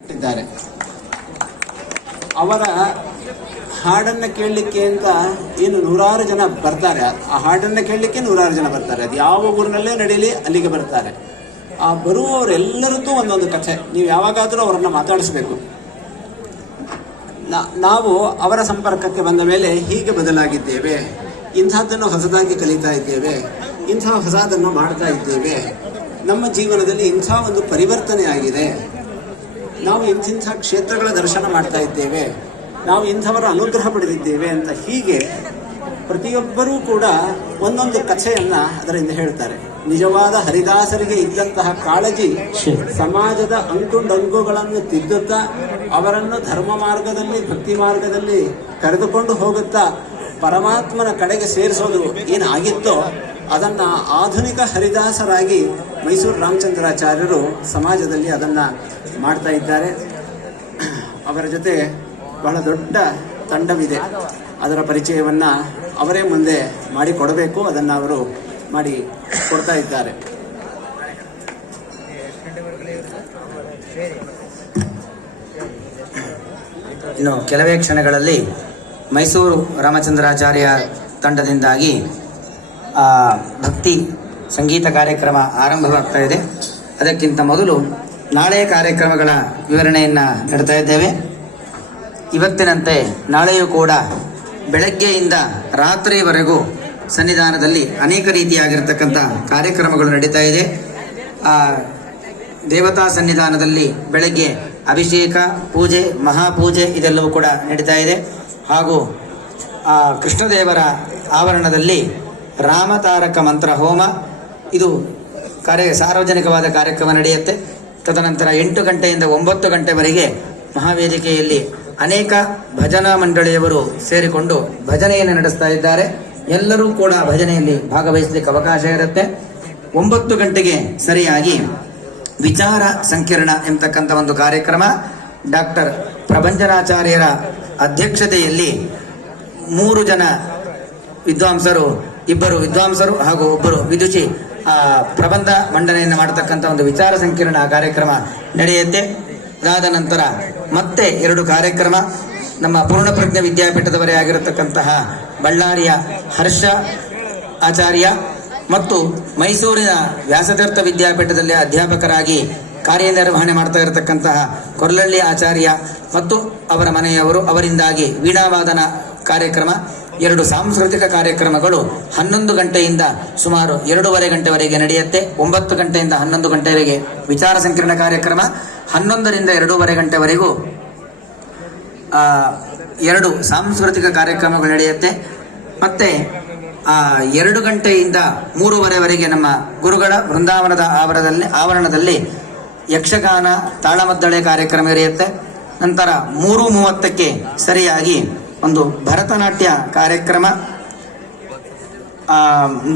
ಇದ್ದಾರೆ ಅವರ ಹಾಡನ್ನ ಕೇಳಲಿಕ್ಕೆ ಅಂತ ಏನು ನೂರಾರು ಜನ ಬರ್ತಾರೆ. ಆ ಹಾಡನ್ನ ಕೇಳಲಿಕ್ಕೆ ನೂರಾರು ಜನ ಬರ್ತಾರೆ. ಅದು ಯಾವ ಊರಿನಲ್ಲೇ ನಡೀಲಿ ಅಲ್ಲಿಗೆ ಬರ್ತಾರೆ. ಆ ಬರುವವರೆಲ್ಲರದ್ದು ಒಂದೊಂದು ಕಥೆ. ನೀವು ಯಾವಾಗಾದರೂ ಅವರನ್ನ ಮಾತಾಡಿಸ್ಬೇಕು. ನಾವು ಅವರ ಸಂಪರ್ಕಕ್ಕೆ ಬಂದ ಮೇಲೆ ಹೀಗೆ ಬದಲಾಗಿದ್ದೇವೆ. ಇಂಥದ್ದನ್ನು ಹೊಸದಾಗಿ ಕಲಿತಾ ಇದ್ದೇವೆ. ಇಂಥ ಹೊಸದನ್ನು ಮಾಡ್ತಾ ಇದ್ದೇವೆ. ನಮ್ಮ ಜೀವನದಲ್ಲಿ ಇಂಥ ಒಂದು ಪರಿವರ್ತನೆ ಆಗಿದೆ. ನಾವು ಇಂತಿಂಥ ಕ್ಷೇತ್ರಗಳ ದರ್ಶನ ಮಾಡ್ತಾ ಇದ್ದೇವೆ. ನಾವು ಇಂಥವರ ಅನುಗ್ರಹ ಪಡೆದಿದ್ದೇವೆ ಅಂತ ಹೀಗೆ ಪ್ರತಿಯೊಬ್ಬರೂ ಕೂಡ ಒಂದೊಂದು ಕಥೆಯನ್ನ ಅದರಿಂದ ಹೇಳ್ತಾರೆ. ನಿಜವಾದ ಹರಿದಾಸರಿಗೆ ಇದ್ದಂತಹ ಕಾಳಜಿ ಸಮಾಜದ ಅಂಕುಡಂಗುಗಳನ್ನು ತಿದ್ದುತ್ತಾ ಅವರನ್ನು ಧರ್ಮ ಮಾರ್ಗದಲ್ಲಿ ಭಕ್ತಿ ಮಾರ್ಗದಲ್ಲಿ ಕರೆದುಕೊಂಡು ಹೋಗುತ್ತಾ ಪರಮಾತ್ಮನ ಕಡೆಗೆ ಸೇರಿಸೋದು ಏನಾಗಿತ್ತೋ ಅದನ್ನ ಆಧುನಿಕ ಹರಿದಾಸರಾಗಿ ಮೈಸೂರು ರಾಮಚಂದ್ರಾಚಾರ್ಯರು ಸಮಾಜದಲ್ಲಿ ಅದನ್ನು ಮಾಡ್ತಾ ಇದ್ದಾರೆ. ಅವರ ಜೊತೆ ಬಹಳ ದೊಡ್ಡ ತಂಡವಿದೆ. ಅದರ ಪರಿಚಯವನ್ನು ಅವರೇ ಮುಂದೆ ಮಾಡಿಕೊಡಬೇಕು. ಅದನ್ನು ಅವರು ಮಾಡಿ ಕೊಡ್ತಾ ಇದ್ದಾರೆ. ಇನ್ನು ಕೆಲವೇ ಕ್ಷಣಗಳಲ್ಲಿ ಮೈಸೂರು ರಾಮಚಂದ್ರಾಚಾರ್ಯ ತಂಡದಿಂದಾಗಿ ಭಕ್ತಿ ಸಂಗೀತ ಕಾರ್ಯಕ್ರಮ ಆರಂಭವಾಗ್ತಾ ಇದೆ. ಅದಕ್ಕಿಂತ ಮೊದಲು ನಾಳೆ ಕಾರ್ಯಕ್ರಮಗಳ ವಿವರಣೆಯನ್ನು ನೀಡ್ತಾ ಇದ್ದೇವೆ. ಇವತ್ತಿನಂತೆ ನಾಳೆಯೂ ಕೂಡ ಬೆಳಗ್ಗೆಯಿಂದ ರಾತ್ರಿವರೆಗೂ ಸನ್ನಿಧಾನದಲ್ಲಿ ಅನೇಕ ರೀತಿಯಾಗಿರ್ತಕ್ಕಂಥ ಕಾರ್ಯಕ್ರಮಗಳು ನಡೀತಾ ಇದೆ. ದೇವತಾ ಸನ್ನಿಧಾನದಲ್ಲಿ ಬೆಳಗ್ಗೆ ಅಭಿಷೇಕ, ಪೂಜೆ, ಮಹಾಪೂಜೆ ಇದೆಲ್ಲವೂ ಕೂಡ ನಡೀತಾ ಇದೆ. ಹಾಗೂ ಕೃಷ್ಣದೇವರ ಆವರಣದಲ್ಲಿ ರಾಮತಾರಕ ಮಂತ್ರ ಹೋಮ. ಇದು ಕಾರ್ಯ ಸಾರ್ವಜನಿಕವಾದ ಕಾರ್ಯಕ್ರಮ ನಡೆಯುತ್ತೆ. ತದನಂತರ ಎಂಟು ಗಂಟೆಯಿಂದ ಒಂಬತ್ತು ಗಂಟೆವರೆಗೆ ಮಹಾವೇದಿಕೆಯಲ್ಲಿ ಅನೇಕ ಭಜನಾ ಮಂಡಳಿಯವರು ಸೇರಿಕೊಂಡು ಭಜನೆಯನ್ನು ನಡೆಸ್ತಾ ಇದ್ದಾರೆ. ಎಲ್ಲರೂ ಕೂಡ ಭಜನೆಯಲ್ಲಿ ಭಾಗವಹಿಸಲಿಕ್ಕೆ ಅವಕಾಶ ಇರುತ್ತೆ. ಒಂಬತ್ತು ಗಂಟೆಗೆ ಸರಿಯಾಗಿ ವಿಚಾರ ಸಂಕಿರಣ ಎಂತಕ್ಕಂಥ ಒಂದು ಕಾರ್ಯಕ್ರಮ. ಡಾಕ್ಟರ್ ಪ್ರಭಂಜನಾಚಾರ್ಯರ ಅಧ್ಯಕ್ಷತೆಯಲ್ಲಿ ಮೂರು ಜನ ವಿದ್ವಾಂಸರು ಇಬ್ಬರು ವಿದ್ವಾಂಸರು ಹಾಗೂ ಒಬ್ಬರು ವಿದುಷಿ ಆ, ಪ್ರಬಂಧ ಮಂಡನೆಯನ್ನು ಮಾಡತಕ್ಕಂಥ ಒಂದು ವಿಚಾರ ಸಂಕಿರಣ ಕಾರ್ಯಕ್ರಮ ನಡೆಯುತ್ತೆ. ಅದಾದ ನಂತರ ಮತ್ತೆ ಎರಡು ಕಾರ್ಯಕ್ರಮ. ನಮ್ಮ ಪೂರ್ಣಪ್ರಜ್ಞ ವಿದ್ಯಾಪೀಠದವರೇ ಆಗಿರತಕ್ಕಂತಹ ಬಳ್ಳಾರಿಯ ಹರ್ಷ ಆಚಾರ್ಯ ಮತ್ತು ಮೈಸೂರಿನ ವ್ಯಾಸತೀರ್ಥ ವಿದ್ಯಾಪೀಠದಲ್ಲಿ ಅಧ್ಯಾಪಕರಾಗಿ ಕಾರ್ಯನಿರ್ವಹಣೆ ಮಾಡ್ತಾ ಇರತಕ್ಕಂತಹ ಕೊರ್ಲಳ್ಳಿ ಆಚಾರ್ಯ ಮತ್ತು ಅವರ ಮನೆಯವರು ಅವರಿಂದಾಗಿ ವೀಣಾವಾದನ ಕಾರ್ಯಕ್ರಮ. ಎರಡು ಸಾಂಸ್ಕೃತಿಕ ಕಾರ್ಯಕ್ರಮಗಳು ಹನ್ನೊಂದು ಗಂಟೆಯಿಂದ ಸುಮಾರು ಎರಡೂವರೆ ಗಂಟೆವರೆಗೆ ನಡೆಯುತ್ತೆ. ಒಂಬತ್ತು ಗಂಟೆಯಿಂದ ಹನ್ನೊಂದು ಗಂಟೆವರೆಗೆ ವಿಚಾರ ಸಂಕಿರಣ ಕಾರ್ಯಕ್ರಮ. ಹನ್ನೊಂದರಿಂದ ಎರಡೂವರೆ ಗಂಟೆವರೆಗೂ ಎರಡು ಸಾಂಸ್ಕೃತಿಕ ಕಾರ್ಯಕ್ರಮಗಳು ನಡೆಯುತ್ತೆ. ಮತ್ತೆ ಆ, ಎರಡು ಗಂಟೆಯಿಂದ ಮೂರುವರೆವರೆಗೆ ನಮ್ಮ ಗುರುಗಳ ವೃಂದಾವನದ ಆವರಣದಲ್ಲಿ ಆವರಣದಲ್ಲಿ ಯಕ್ಷಗಾನ ತಾಳಮದ್ದಳೆ ಕಾರ್ಯಕ್ರಮ ನಡೆಯುತ್ತೆ. ನಂತರ ಮೂರು ಮೂವತ್ತಕ್ಕೆ ಸರಿಯಾಗಿ ಒಂದು ಭರತನಾಟ್ಯ ಕಾರ್ಯಕ್ರಮ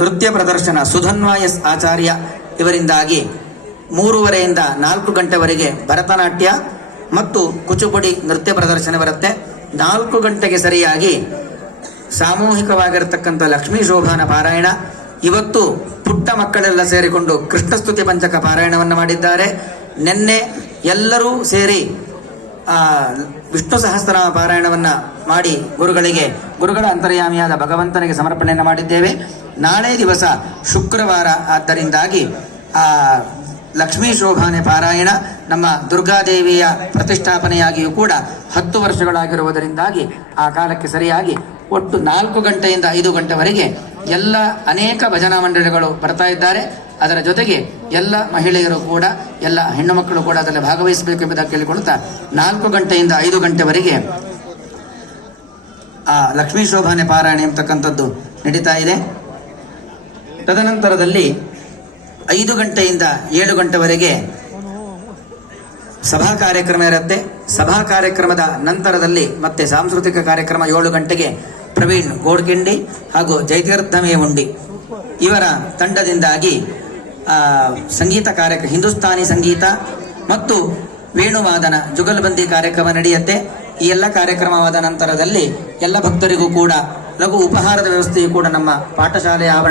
ನೃತ್ಯ ಪ್ರದರ್ಶನ ಸುಧನ್ವಾ ಎಸ್ ಆಚಾರ್ಯ ಇವರಿಂದಾಗಿ ಮೂರುವರೆಯಿಂದ ನಾಲ್ಕು ಗಂಟೆವರೆಗೆ ಭರತನಾಟ್ಯ ಮತ್ತು ಕುಚುಪುಡಿ ನೃತ್ಯ ಪ್ರದರ್ಶನ ಬರುತ್ತೆ. ನಾಲ್ಕು ಗಂಟೆಗೆ ಸರಿಯಾಗಿ ಸಾಮೂಹಿಕವಾಗಿರತಕ್ಕಂಥ ಲಕ್ಷ್ಮೀ ಶೋಭಾನ ಪಾರಾಯಣ. ಇವತ್ತು ಪುಟ್ಟ ಮಕ್ಕಳೆಲ್ಲ ಸೇರಿಕೊಂಡು ಕೃಷ್ಣಸ್ತುತಿ ಪಂಚಕ ಪಾರಾಯಣವನ್ನು ಮಾಡಿದ್ದಾರೆ. ನಿನ್ನೆ ಎಲ್ಲರೂ ಸೇರಿ ವಿಷ್ಣು ಸಹಸ್ರನಾಮ ಪಾರಾಯಣವನ್ನ ಮಾಡಿ ಗುರುಗಳಿಗೆ, ಗುರುಗಳ ಅಂತರ್ಯಾಮಿಯಾದ ಭಗವಂತನಿಗೆ ಸಮರ್ಪಣೆಯನ್ನು ಮಾಡಿದ್ದೇವೆ. ನಾಳೆ ದಿವಸ ಶುಕ್ರವಾರ ಆದ್ದರಿಂದಾಗಿ ಆ ಲಕ್ಷ್ಮೀ ಶೋಭಾನೆ ಪಾರಾಯಣ ನಮ್ಮ ದುರ್ಗಾದೇವಿಯ ಪ್ರತಿಷ್ಠಾಪನೆಯಾಗಿಯೂ ಕೂಡ ಹತ್ತು ವರ್ಷಗಳಾಗಿರುವುದರಿಂದಾಗಿ ಆ ಕಾಲಕ್ಕೆ ಸರಿಯಾಗಿ ಒಟ್ಟು ನಾಲ್ಕು ಗಂಟೆಯಿಂದ ಐದು ಗಂಟೆವರೆಗೆ ಎಲ್ಲ ಅನೇಕ ಭಜನಾ ಮಂಡಳಿಗಳು ಬರ್ತಾ ಇದ್ದಾರೆ. ಅದರ ಜೊತೆಗೆ ಎಲ್ಲ ಮಹಿಳೆಯರು ಕೂಡ, ಎಲ್ಲ ಹೆಣ್ಣು ಮಕ್ಕಳು ಕೂಡ ಅದರಲ್ಲಿ ಭಾಗವಹಿಸಬೇಕು ಎಂಬುದಾಗಿ ಕೇಳಿಕೊಳ್ಳುತ್ತಾ ನಾಲ್ಕು ಗಂಟೆಯಿಂದ ಐದು ಗಂಟೆವರೆಗೆ ಆ ಲಕ್ಷ್ಮೀ ಶೋಭಾನೆ ಪಾರಾಯಣ ಎಂಬತಕ್ಕಂಥದ್ದು ನಡೀತಾ ಇದೆ. ತದನಂತರದಲ್ಲಿ ಐದು ಗಂಟೆಯಿಂದ ಏಳು ಗಂಟೆವರೆಗೆ ಸಭಾ ಕಾರ್ಯಕ್ರಮ ಇರುತ್ತೆ. ಸಭಾ ಕಾರ್ಯಕ್ರಮದ ನಂತರದಲ್ಲಿ ಮತ್ತೆ ಸಾಂಸ್ಕೃತಿಕ ಕಾರ್ಯಕ್ರಮ ಏಳು ಗಂಟೆಗೆ ಪ್ರವೀಣ್ ಗೋಡ್ಕಿಂಡಿ ಹಾಗೂ ಜಯತೀರ್ಥ ಮೇವುಂಡಿ ಇವರ ತಂಡದಿಂದಾಗಿ ಸಂಗೀತ ಕಾರ್ಯಕ್ರಮ ಹಿಂದೂಸ್ತಾನಿ ಸಂಗೀತ ಮತ್ತು ವೇಣುವಾದನ ಜುಗಲ್ಬಂದಿ ಕಾರ್ಯಕ್ರಮ ನಡೆಯುತ್ತೆ. ಈ ಎಲ್ಲ ಕಾರ್ಯಕ್ರಮವಾದ ನಂತರದಲ್ಲಿ ಎಲ್ಲ ಭಕ್ತರಿಗೂ ಕೂಡ ಲಘು ಉಪಹಾರದ ವ್ಯವಸ್ಥೆಯು ಕೂಡ ನಮ್ಮ ಪಾಠಶಾಲೆಯ ಆವರಣ